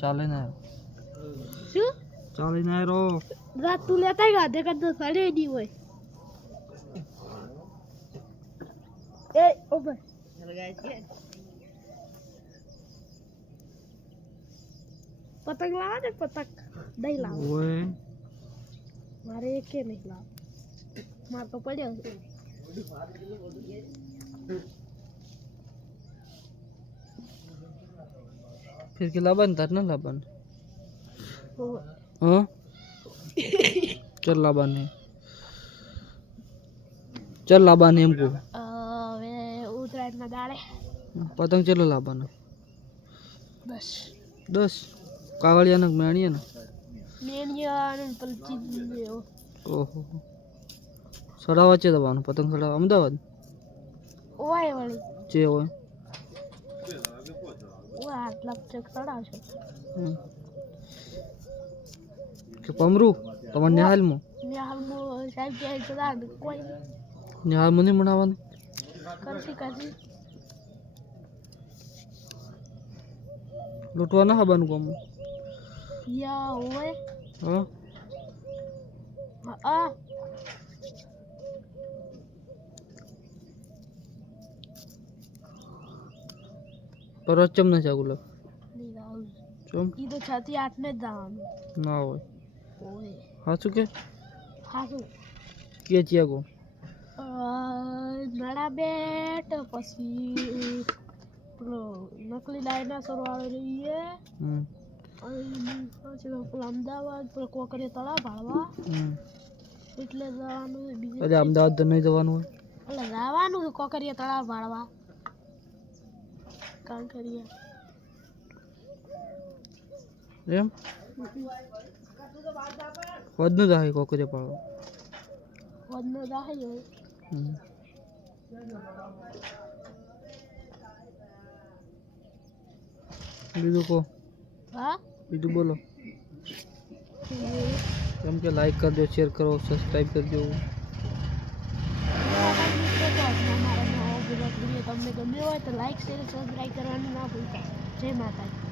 ચાલે ને શું ચાલે ને રો રાત તું લેતા ગાધે કરતો સડે નહીં હોય એ ઓબર પતંગ લાવા ને પતંગ દહીં લાવો ઓય મારે એકે નહીં લાવ મારે તો પડ્યો છે फिर के लाबन तार ना लाबन ઓવે. हाँ चल लाबन है चल लाबन है हमको અ, હવે ઉત્તરાયણના દાડે पतंग चलो लाबन બસ दस कागड़िया नक मेणिया ना મેણિયા ને પેલું ચીજ ને એવું. ઓહો સડાવા છે દવાનું પતંગ સડાવા અમદાવાદ ઓય વળી જે હોય ઓય આટલા ચક ચડાવશે. કે પમરું તમારે નિહાલમાં સાહેબ કે છે કોઈ નહીં. નિહાલમાં નહીં બનાવવાનું કરશી કરશી લૂંટવા ના ખાવાનું કામ યા ઓય હા? આ પરત ચમ ના જાગુલ નહીં રાહુલ ચમ. ઈ તો છ થી આઠ ને જ જવાનું ના હોય. સાચું કે? હારું કે ચિયા ગો? અ, નડા બેટ પછી પેલો નકલી ડાયનાસોર વાળો રહીએ અમદાવાદ પેલો કોકરિયા તળાવ ભાળવા એટલે જવાનું છે અમદાવાદ તો નહીં જવાનું હોય. એટલે જવાનું કોકરીએ તળાવ ભાળવા કાંકરિયા એમ? વધનું જાય કોકરે પાડવા વધનો જાહે હોય. હમ. બીજું કહો. હા? બીજું બોલો. કેમ કે લાઈક કરજો શેર કરો સબસ્ક્રાઈબ કરજો. તમને ગમ્યો હોય તો લાઈક શેર સબસ્ક્રાઈબ કરવાનું ના ભૂલતા. જય માતાજી.